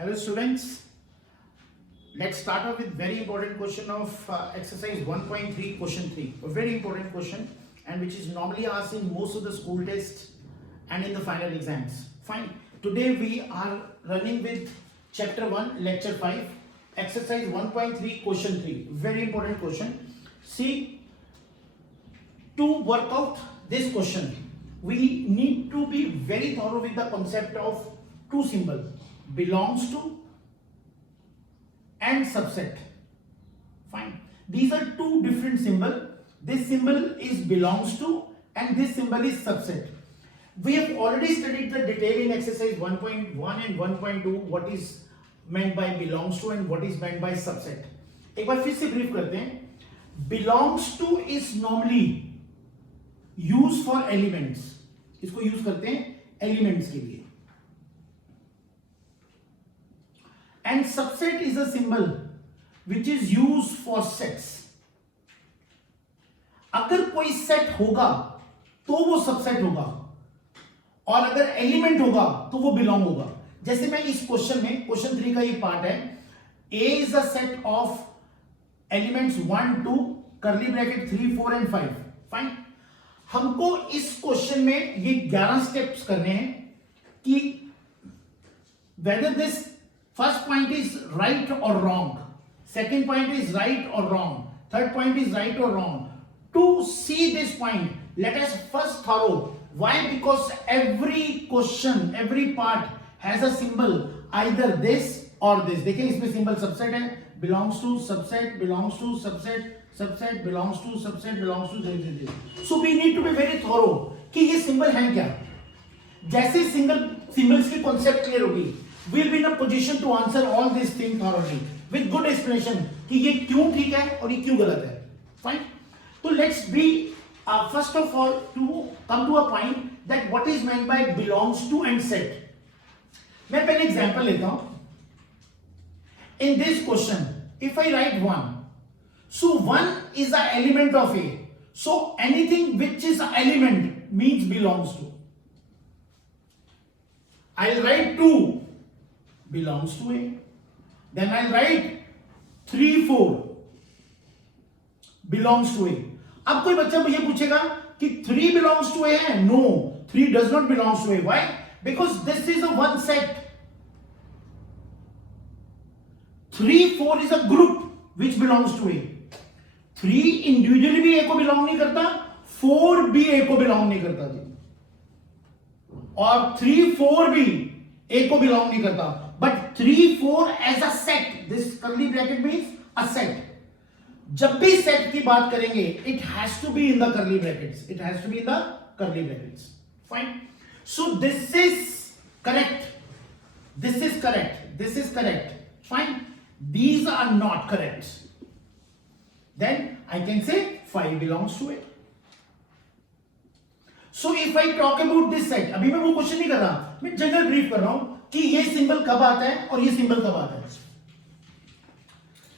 Hello students, let's start off with very important question of exercise 1.3 question 3. A very important question and which is normally asked in most of the school tests and in the final exams. Fine. Today we are running with chapter 1 lecture 5 exercise 1.3 question 3. Very important question. See, to work out this question we need to be very thorough with the concept of two symbols, belongs to and subset. Fine. These are two different symbols. This symbol is belongs to and this symbol is subset. We have already studied the detail in exercise 1.1 and 1.2 what is meant by belongs to and what is meant by subset. एक बार फिर से brief करते हैं. Belongs to is normally used for elements. इसको use करते हैं elements के लिए. And subset is a symbol which is used for sets. अगर कोई सेट होगा तो वो सबसेट होगा और अगर एलिमेंट होगा तो वो बिलोंग होगा. जैसे मैं इस क्वेश्चन में क्वेश्चन 3 का ये पार्ट है. A is a set of elements 1 2 curly bracket 3 4 and 5. Fine. हमको इस क्वेश्चन में ये 11 स्टेप्स करने हैं कि whether this first point is right or wrong, second point is right or wrong, third point is right or wrong. To see this point, let us first thorough. Why? Because every question, every part has a symbol, either this or this. देखिए इसमें symbol subset है, belongs to subset, belongs to subset, subset belongs to subset, belongs to this. So we need to be very thorough कि ये symbol है क्या. जैसे symbols की concept clear होगी, we'll be in a position to answer all these things thoroughly with good explanation कि ये क्यों ठीक है और ये क्यों गलत है. Fine. So let's be first of all to come to a point that what is meant by belongs to and set. मैं पहले एग्जांपल लेता हूं. In this question, if I write 1, so 1 is the element of A. So anything which is an element means belongs to. I'll write 2 belongs to A. Then I'll write 3 4 belongs to A. अब कोई बच्चा ये पूछेगा कि 3 belongs to A है. No, 3 does not belongs to A. Why? Because this is a one set. 3 4 is a group which belongs to A. 3 individually भी A को belong नहीं करता, 4 भी A को बिलोंग नहीं करता जी, और 3 4 भी A को बिलोंग नहीं करता. But 3 4 as a set, this curly bracket means a set. जब भी सेट की बात करेंगे, it has to be in the curly brackets. It has to be in the curly brackets. Fine. So this is correct. This is correct. This is correct. Fine. These are not correct. Then I can say 5 belongs to it. So if I talk about this set, अभी मैं वो question नहीं कर रहा, मैं general brief कर रहा हूं कि ये सिंबल कब आता है और ये सिंबल कब आता है.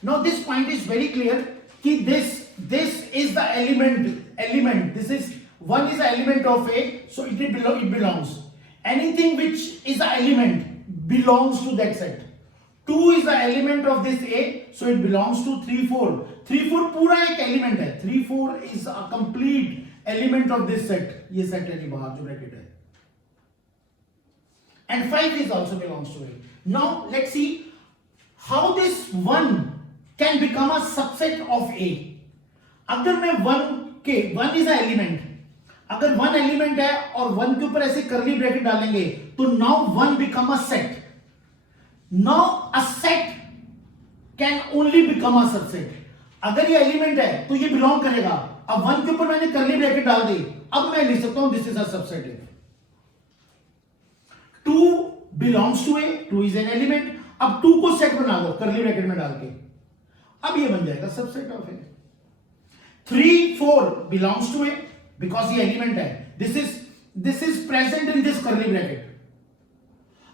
Now this point is very clear कि this is the element. This is 1 is the element of A, so it belongs. Anything which is the element belongs to that set. 2 is the element of this A, so it belongs to 3 4. 3 4 पूरा एक element है. 3 4 is a complete element of this set. ये set है बाहर जो bracket है. And 5 is also belongs to it. Now let's see how this 1 can become a subset of A. अगर मैं 1 is a element, अगर 1 element है और 1 के ऊपर ऐसे curly bracket डालेंगे तो now 1 become a set. Now a set can only become a subset. अगर ये एलिमेंट है तो ये बिलोंग करेगा. अब 1 के ऊपर मैंने कर्ली ब्रैकेट डाल दी, अब मैं लिख सकता हूं this is a subset. 2 belongs to A, 2 is an element. अब 2 को सेट बना दो कर्ली ब्रैकेट में डाल के, अब ये बन जाएगा subset of A. 3 4 belongs to A because ये एलिमेंट है. This is present in this curly bracket.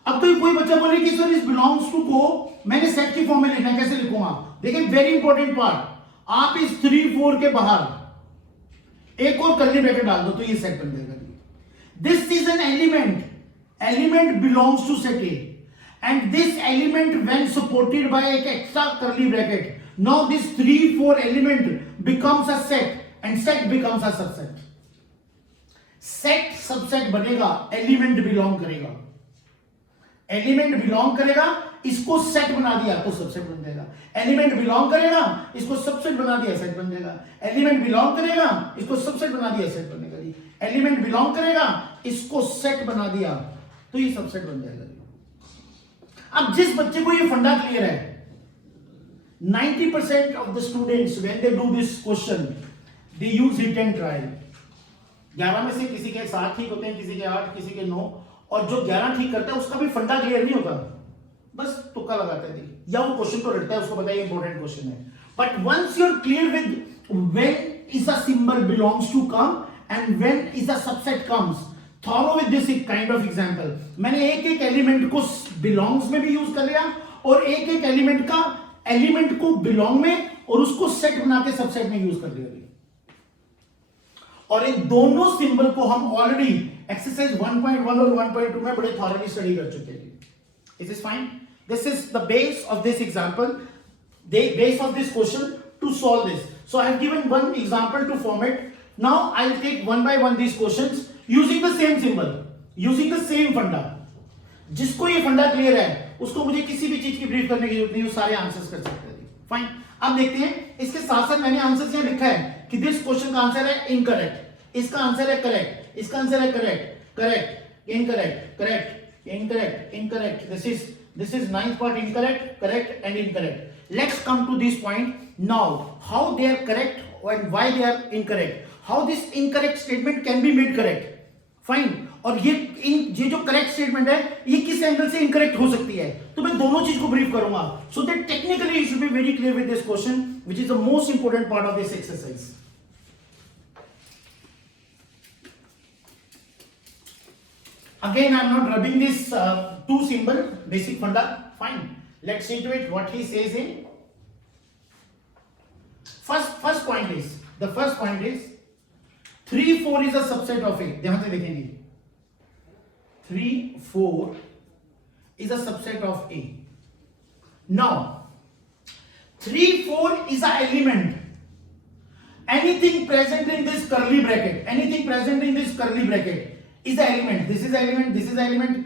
अब तो कोई बच्चा बोले कि सर इस बिलोंग्स टू को मैंने सेट की फॉर्म में लिखना है, कैसे लिखूंगा. देखिए वेरी इंपॉर्टेंट पार्ट, आप इस 3 4 के बाहर एक और कर्ली ब्रैकेट डाल दो तो ये सेट बन जाएगा. This is an element. Element belongs to set A. and this element when supported by एक extra curly bracket, now this 3 4 element becomes a set and set becomes a subset. Set subset बनेगा, element belong करेगा, element belong करेगा, इसको set बना दिया तो subset बन जाएगा, एलिमेंट बिलोंग करेगा, इसको सबसेट बना दिया सेट बन जाएगा, एलिमेंट बिलोंग करेगा, इसको सबसेट बना दिया सेट बनेगा जी, एलिमेंट बिलोंग करेगा, इसको सेट बना दिया तो ये सबसेट बन जाएगा जी। अब जिस बच्चे को ये फंडा क्लियर है, 90% of the students when they do this question they use hit and trial. 11 में से किसी के 7 ठीक होते हैं, किसी के 8, किसी के 9, और जो 11 ठीक करता है उसका भी फंडा क्लियर नहीं होता, बस तुक्का लगाते हैं या वो क्वेश्चन तो रटता है, उसको पता है इंपॉर्टेंट क्वेश्चन है, but once you are clear with when is a symbol belongs to come and when is a subset comes, thorough with this kind of example. मैंने एक एक एलिमेंट को बिलोंग्स में भी यूज कर लिया और एक एक एलिमेंट का एलिमेंट को बिलोंग में और उसको सेट बना के सबसेट में यूज कर लिया, और इन दोनों सिंबल को हम ऑलरेडी एक्सरसाइज 1.1 और 1.2 में बड़े थॉरली स्टडी कर चुके हैं। Is is fine, this is the base of this example, the base of this question to solve this. So I have given one example to form it. Now I'll take one by one these questions using the same symbol, using the same funda. जिसको ये फंडा clear है उसको मुझे किसी भी चीज की ब्रीफ करने की जरूरत नहीं, वो सारे आंसर्स कर सकते हैं। फाइन, अब देखते हैं, इसके साथ साथ मैंने आंसर्स यहाँ लिखा है कि दिस क्वेश्चन का आंसर है इनकरेक्ट, इसका आंसर है करेक्ट, इसका आंसर है correct, correct, incorrect, correct, incorrect, incorrect, this is ninth part, incorrect, correct and incorrect. Let's come to this point now, how they are correct and why they are incorrect, how this incorrect statement can be made correct. Fine, और ये जो correct statement है ये किस angle से incorrect हो सकती है, तो मैं दोनों चीज को ब्रीफ करूंगा, so that technically you should be very clear with this question which is the most important part of this exercise. Again, I am not rubbing this two symbol, basic funda. Fine. Let's see to it what he says in first point is, the first point is 3 4 is a subset of A. ध्यान से देखेंगे, 3 4 is a subset of A. Now 3 4 is an element. Anything present in this curly bracket, anything present in this curly bracket is an element. This is element, this is element,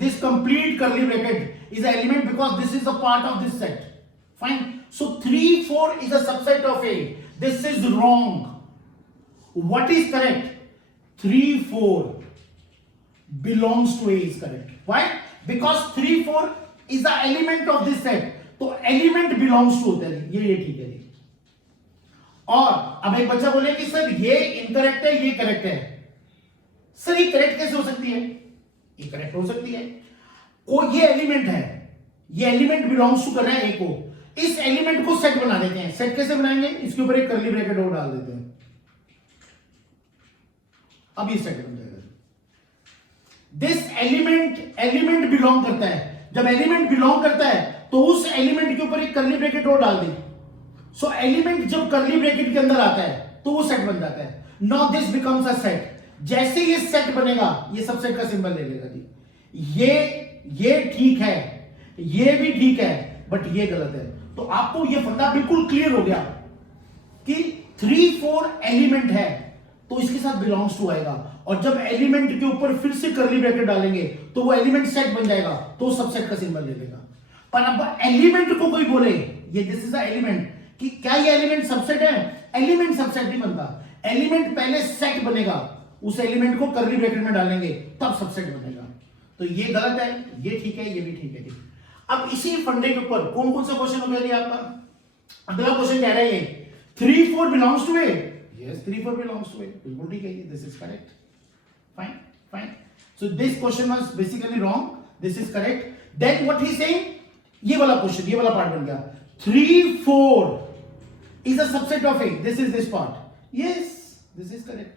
this complete curly bracket is an element because this is a part of this set. Fine. So 3 4 is a subset of A. This is wrong. What is correct? 3 4 belongs to A is correct. Why? Because 3 4 is the element of this set. तो element belongs to होता है, ये ठीक है। और अब एक बच्चा बोले कि सर ये इनकरेक्ट है, ये करेक्ट है। सर ये करेक्ट कैसे हो सकती है? ये करेक्ट हो सकती है, कोई ये एलिमेंट है, ये एलिमेंट बिलोंग्स टू कर रहा है ए को, इस एलिमेंट को सेट बना देते हैं। सेट कैसे बनाएंगे? इसके ऊपर एक कर्ली ब्रैकेट और डाल देते हैं, अब ये सेट बन जाएगा। दिस एलिमेंट बिलोंग करता है, जब एलिमेंट बिलोंग करता है तो उस एलिमेंट के ऊपर एक कर्ली ब्रैकेट और डाल दी, सो एलिमेंट जब कर्ली ब्रैकेट के अंदर आता है तो वो सेट बन जाता है। Now this becomes a set. जैसे ये सेट बनेगा ये सबसेट का सिंबल ले लेगा जी। ये ठीक है, ये भी ठीक है, बट ये गलत है। तो आपको ये फंडा बिल्कुल क्लियर हो गया कि 3 4 एलिमेंट है तो इसके साथ बिलोंग्स टू आएगा, और जब एलिमेंट के ऊपर फिर से कर्ली ब्रैकेट डालेंगे तो वो एलिमेंट सेट बन जाएगा, तो सबसेट का सिंबल ले लेगा। पर अब एलिमेंट को कोई बोले ये दिस इज अ एलिमेंट, कि क्या ये एलिमेंट सबसेट है? एलिमेंट सबसेट नहीं बनता, एलिमेंट पहले सेट बनेगा, उस एलिमेंट को कर्ली ब्रैकेट में डालेंगे तब सबसेट बनेगा। तो ये गलत है, ये ठीक है, ये भी ठीक है। अब इसी फंडे के ऊपर कौन कौन सा क्वेश्चन हो गया आपका? अगला क्वेश्चन कह रहा है ये 3 4 belongs to A. Yes, 3 4 belongs to A, बिल्कुल ठीक है, this is correct. Fine fine, so this question was basically wrong, this is correct. Then what he saying, ये वाला क्वेश्चन, ये वाला पार्ट बन गया 3 4 is a subset of A. This is this part. Yes, this is correct.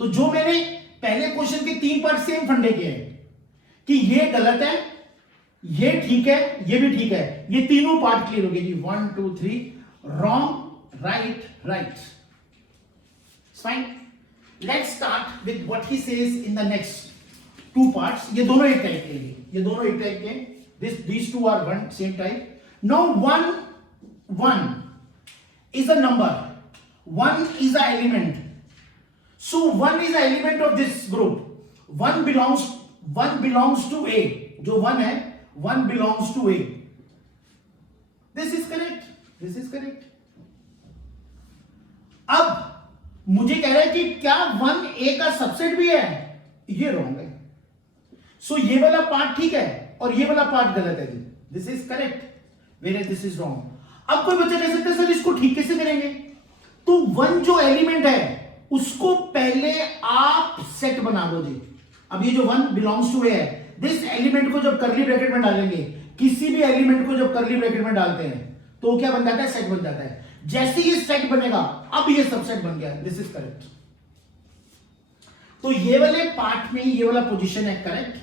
तो जो मैंने पहले क्वेश्चन के 3 पार्ट सेम फंडे किए हैं कि ये गलत है, ये ठीक है, ये भी ठीक है, ये तीनों पार्ट क्लियर हो गए जी। 1 2 3 wrong, right, right. Fine, let's start with what he says in the next 2 parts. ये दोनों एक टाइप के हैं, ये दोनों एक टाइप के, these two are one same type. Now one is a number, one is a element. So one is a element of this group. One belongs to A. जो one है, one belongs to A. This is correct. This is correct. अब मुझे कह रहा है कि क्या one ए का सबसेट भी है? ये रॉन्ग है. सो ये वाला पार्ट ठीक है और ये वाला पार्ट गलत है. This is correct, where this is wrong. अब कोई बच्चा कह सकता है सर इसको ठीक कैसे करेंगे? तो वन जो एलिमेंट है उसको पहले आप सेट बना दो जी. अब ये जो वन बिलोंग्स टू ए है, दिस एलिमेंट को जब करली ब्रैकेट में डालेंगे, किसी भी एलिमेंट को जब करली ब्रैकेट में डालते हैं तो क्या बन जाता है? सेट बन जाता है. जैसे ये सेट बनेगा, अब ये सबसेट बन गया. This is correct. तो ये वाले पार्ट में ये वाला पोजीशन है correct.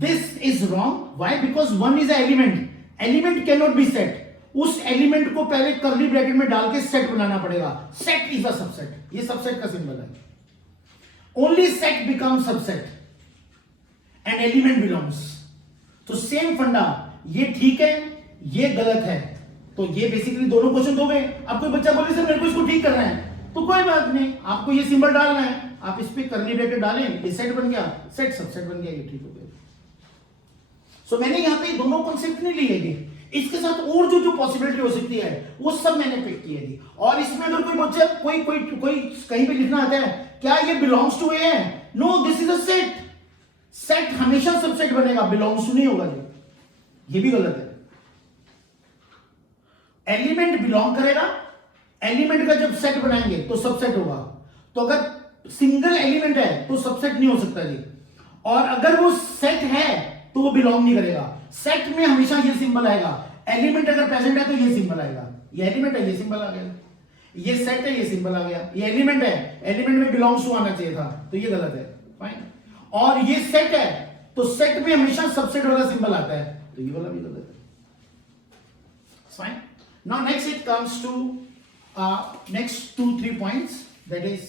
This is wrong. Why? Because one is element. Element can not be set. उस एलिमेंट को पहले कर्ली ब्रैकेट में डाल के सेट बनाना पड़ेगा. Set is a subset. ये सबसेट का सिंबल है. Only set become subset and element belongs. तो सेम फंडा. ये ठीक है, ये गलत है. तो ये बेसिकली दोनों क्वेश्चन हो गए. अब कोई बच्चा बोले सर मेरे को इसको ठीक करना है, तो कोई बात नहीं, आपको ये सिंबल डालना है, आप इस पे कर्ली ब्रैकेट डालें, ये सेट बन गया, सेट सबसेट बन गया, ये ठीक हो गया. सो मैंने यहां पे दोनों कॉन्सेप्ट नहीं लिए थे. इसके साथ और जो जो पॉसिबिलिटी हो सकती है वो सब मैंने पिक किए थी. और इसमें अगर कोई बच्चा कोई कहीं पे लिखना आता है क्या ये बिलोंग्स टू ए है? No, this is a set. Set हमेशा सबसेट बनेगा, बिलोंग्स टू नहीं होगा जी. ये भी गलत है. एलिमेंट बिलोंग करेगा, एलिमेंट का जब सेट बनाएंगे तो सबसेट होगा. तो अगर सिंगल एलिमेंट है तो सबसेट नहीं हो सकता जी. और अगर वो सेट है तो वो बिलोंग नहीं करेगा. सेट में हमेशा ये सिंबल आएगा. एलिमेंट अगर प्रेजेंट है तो ये सिंबल आएगा. ये एलिमेंट है, ये सिंबल आ गया. ये सेट है, ये सिंबल आ गया. ये एलिमेंट है, एलिमेंट में बिलोंग्स टू आना चाहिए था, तो ये गलत है. फाइन. और ये सेट है तो सेट में हमेशा सबसेट वाला सिंबल आता है, तो ये वाला भी गलत है. Fine. Now next it comes to next 2-3 points, that is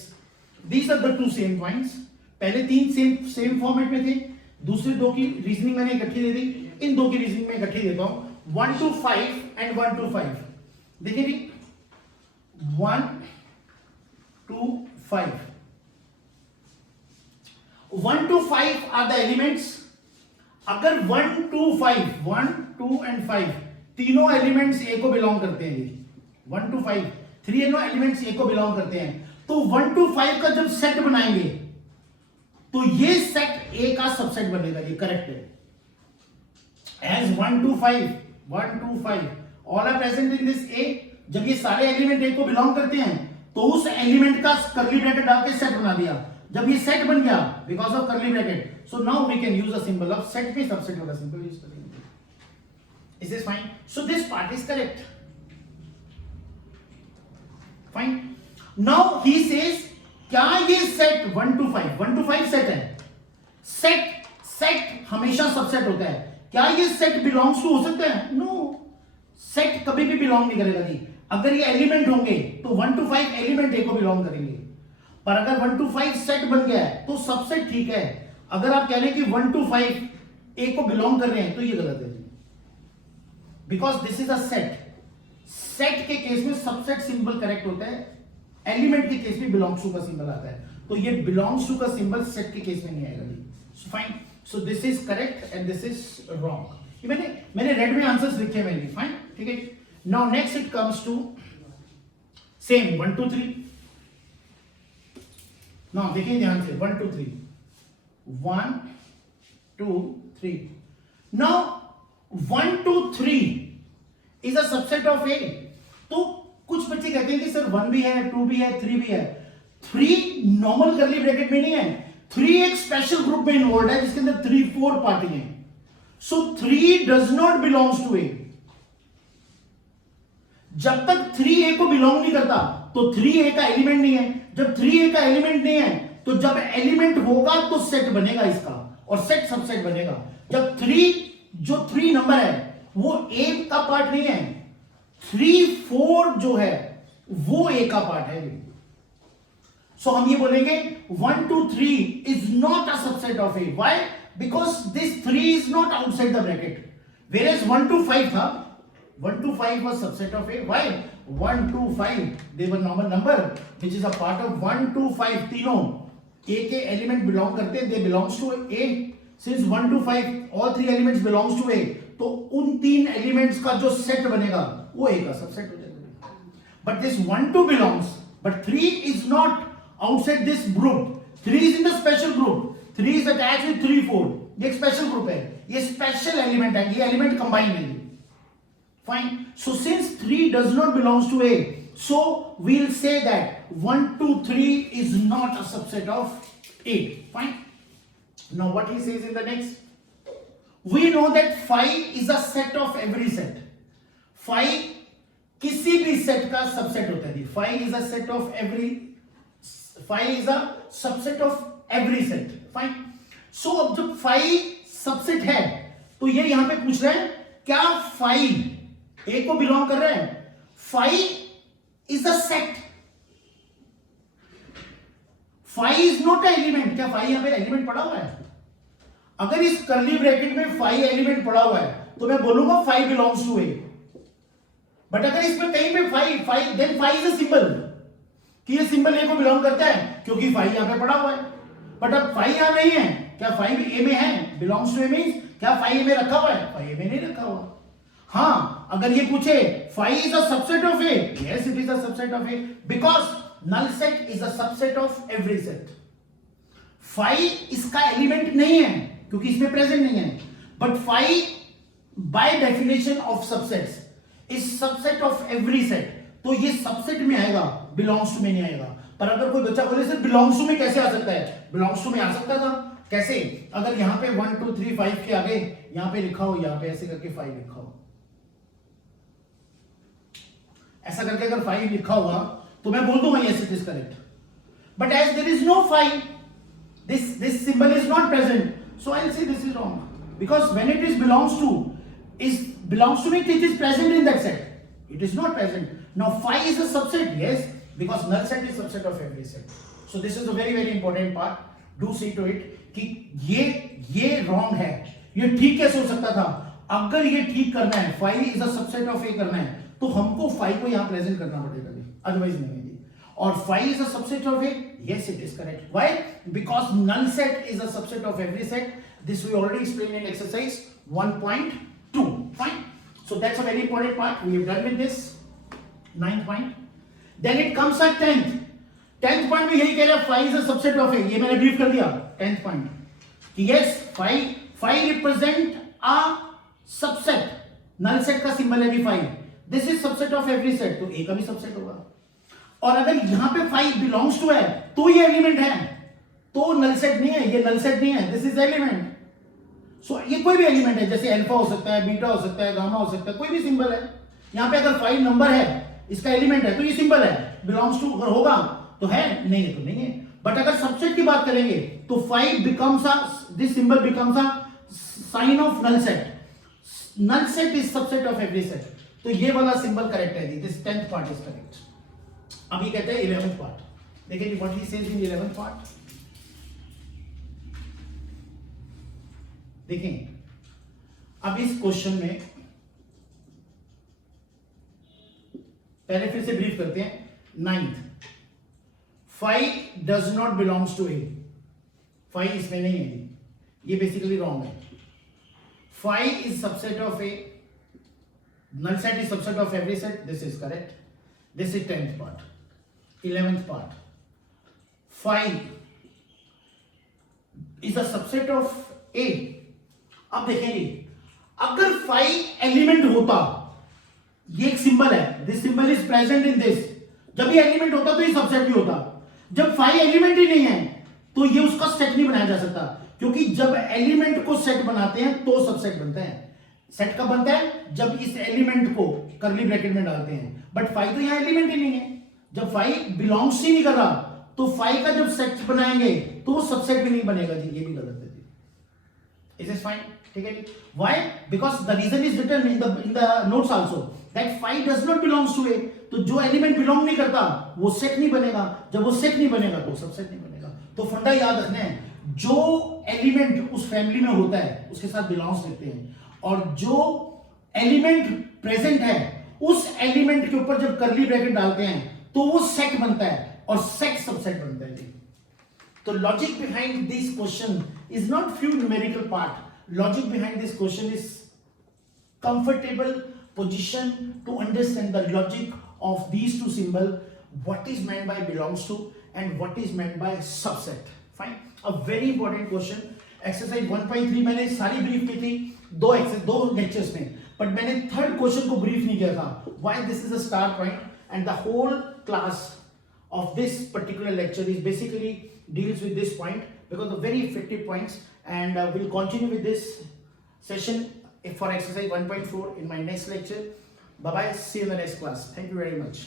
these are the two same points. पहले तीन सेम फॉर्मेट में थे, दूसरे दो की रीजनिंग मैंने इकट्ठी दे दी. इन दो की रीजनिंग में इकट्ठी देता हूं. 1 to 5 and 1 to 5. देखिए जी, 1 to 5. 1 to 5 are the elements. अगर 1 to 5, 1, 2 and 5 तीनों एलिमेंट्स ए को बिलोंग करते हैं. 1 to 5 तीनों एलिमेंट्स ए को बिलोंग करते हैं. तो 1 to 5 का जब सेट बनाएंगे तो ये सेट ए का सबसेट बनेगा. ये करेक्ट है. As 1 to 5 all are present in this A. जब ये सारे एलिमेंट ए को बिलोंग करते हैं तो उस एलिमेंट का कर्ली ब्रैकेट डाल के सेट बना दिया. जब ये सेट बन गया because of curly bracket, so now we can use a symbol of set में सबसेट वाला सिंबल यूज करेंगे. Is this fine? So this part is correct. Fine. Now he says क्या ये सेट 1 to 5 सेट है. Set हमेशा subset होता है. क्या ये सेट बिलोंग्स टू हो सकता है? नो. सेट कभी भी बिलोंग नहीं करेगा जी. अगर ये एलिमेंट होंगे तो 1 to 5 एलिमेंट ए को बिलोंग करेंगे. पर अगर 1 to 5 सेट बन गया है तो सबसेट ठीक है. अगर आप कह रहे हैं कि 1 to 5 ए को बिलोंग कर रहे हैं तो ये गलत है. Because this is a set. Set के केस में सबसेट सिंबल करेक्ट होता है. एलिमेंट के केस में बिलोंग्स टू का सिंबल आता है. तो ये बिलोंग्स टू का सिंबल सेट के केस में नहीं आएगा. So fine. So this is correct and this is wrong. मैंने रेड में आंसर्स लिखे मैंने. फाइन. ठीक है. Now next it comes to same 1 to 3. Now देखिए ध्यान से 1 to 3. 1 2 3. Now 1 to 3 is a subset of A. तो कुछ बच्चे कहते हैं कि सर 1 भी है, 2 भी है, 3 भी है. 3 नॉर्मल करली ब्रैकेट में नहीं है. 3 एक स्पेशल ग्रुप में इन्वॉल्व है जिसके अंदर 3-4 पार्टी हैं. सो 3 डज नॉट बिलोंग्स टू ए. जब तक 3 ए को बिलोंग नहीं करता तो 3 ए का एलिमेंट नहीं है. जब 3 ए का एलिमेंट नहीं है तो जब एलिमेंट होगा तो सेट बनेगा इसका, और सेट सबसेट बनेगा. जब 3 नंबर है वो ए का पार्ट नहीं है. 3-4 जो है वो ए का पार्ट है. सो हम ये बोलेंगे 1 to 3 is not a subset of A. Why? because this 3 is not outside the bracket, whereas 1 to 5 था, 1 to 5 was subset of A. Why? 1 to 5 they were normal number which is a part of 1 to 5, तीनों A के element belong करते हैं, they belongs to A. Since 1 to 5 all 3 elements belongs to A, तो उन 3 elements का जो set बनेगा वो A का सबसेट हो जाएगा. But this 1 2 belongs, but 3 is not outside this group. 3 is in the special group. 3 is attached with 3 4. ये एक स्पेशल ग्रुप है, ये स्पेशल एलिमेंट है, ये एलिमेंट कंबाइन नहीं है. Fine. So since 3 does not belongs to A, so we'll say that 1 2 3 is not a subset of A. Fine. Now what he says in the next, we know that phi is a set of every set. Phi किसी भी set का subset होता है. Phi is a set of every, phi is a subset of every set. Fine. So अब जब phi subset है तो ये यहां पे पूछ रहे हैं क्या phi A को बिलोंग कर रहे हैं. phi is a set. phi is not an element. क्या phi यहां पे एलिमेंट पड़ा हुआ है? अगर इस कर्ली ब्रैकेट में phi एलिमेंट पड़ा हुआ है तो मैं बोलूंगा phi belongs to A. But अगर इसमें कहीं पे phi then phi is a symbol कि ये सिंबल A को बिलोंग करता है क्योंकि phi यहां पे पड़ा हुआ है. बट अब phi यहां नहीं है, क्या phi भी A में है? belongs to A means क्या phi A में रखा हुआ है? phi A में नहीं रखा हुआ. हाँ, अगर ये पूछे phi is a subset of A, yes it is a subset of A because null set is a subset of every set. phi इसका एलिमेंट नहीं है क्योंकि इसमें प्रेजेंट नहीं है, but phi by definition of subsets is subset of every set. तो ये subset में आएगा, belongs to में नहीं आएगा. पर अगर कोई बच्चा बोले सर belongs to में कैसे आ सकता है? belongs to में आ सकता था. कैसे? अगर यहाँ पे 1 2 3 5 के आगे यहाँ पे लिखा हो, यहाँ पे ऐसे करके 5 लिखा हो, ऐसा करके अगर 5 लिखा हुआ तो मैं बोल दूंगा yes it is correct. But as there is no phi, this symbol is not present, so I'll say this is wrong because when it is belongs to me, it is present in that set. It is not present. Now phi is a subset, yes, because null set is subset of every set. So this is a very very important part. Do see to it कि ये wrong है. ये ठीक कैसे हो सकता था? अगर ये ठीक करना है, phi is a subset of A करना है, तो हमको phi को यहाँ प्रेजेंट करना पड़ेगा, अदरवाइज नहीं है. और phi is a subset of A, yes it is correct. Why? Because null set is a subset of every set. This we already explained in exercise 1.2. Fine. So that's a very important part. We have done with this 9th point. Then it comes at 10th. 10th point में यही कह रहा है phi is a subset of A. ये मैंने brief कर दिया 10th point कि yes phi represent a subset. null set का सिंबल है भी phi. This is subset of every set, तो A का भी सबसेट होगा. और अगर यहां पे phi belongs to है तो ये एलिमेंट है, तो null set नहीं है, ये null set नहीं है, this is element. So ये कोई भी एलिमेंट है, जैसे अल्फा हो सकता है, बीटा हो सकता है, गामा हो सकता है, कोई भी सिंबल है. यहां पे अगर phi नंबर है, इसका एलिमेंट है, तो ये सिंबल है. belongs to अगर होगा तो है, नहीं है तो नहीं है. बट अगर सबसेट की बात करेंगे तो phi becomes a, this symbol becomes a sign of null set. null set is subset of every set. तो ये वाला सिंबल करेक्ट है जी. This 10th part is correct. अभी कहते हैं 11th पार्ट. देखिए जी what he says in 11th part. देखें अब इस क्वेश्चन में पहले फिर से ब्रीफ करते हैं. 9th, phi does not belongs to A. phi इसमें नहीं है जी, ये बेसिकली रॉन्ग है. phi is subset of A. null set is subset of every set. This is correct. This is 10th part. 11th part, phi is a subset of A. अब देखेंगे अगर phi element होता, ये एक symbol है, this symbol is present in this, जब ये element होता तो ये सबसेट भी होता. जब phi एलिमेंट ही नहीं है तो ये उसका सेट नहीं बनाया जा सकता, क्योंकि जब एलिमेंट को सेट बनाते हैं तो सबसेट बनता है. सेट कब बनता है? जब इस एलिमेंट को कर्ली ब्रैकेट में डालते हैं. बट phi तो यहां एलिमेंट ही नहीं है. जब phi बिलोंग्स ही नहीं कर रहा तो phi का जब सेट बनाएंगे तो वो सबसेट भी नहीं बनेगा जी. ये भी गलत है जी. Is it fine? ठीक है जी. Why? Because the reason is written in the notes also that phi does not belongs to A. तो जो एलिमेंट बिलोंग नहीं करता वो सेट नहीं बनेगा. जब वो सेट नहीं बनेगा तो सबसेट नहीं बनेगा. तो फंडा याद रखना है, जो एलिमेंट उस फैमिली में होता है उसके साथ बिलोंग्स लिखते हैं, और जो एलिमेंट प्रेजेंट है उस एलिमेंट के ऊपर जब करली ब्रैकेट डालते हैं तो वो सेट बनता है और सेट सबसेट बनता है। तो logic behind this question is not few numerical part, logic behind this question is comfortable position to understand the logic of these two symbol, what is meant by belongs to and what is meant by subset. Fine, a very important question. Exercise 1.3 मैंने सारी brief की थी दो lectures में, but मैंने third question को brief नहीं किया था. Why this is a start point and the whole class of this particular lecture is basically deals with this point because the very effective points, and we'll continue with this session for exercise 1.4 in my next lecture. Bye bye, see you in the next class. Thank you very much.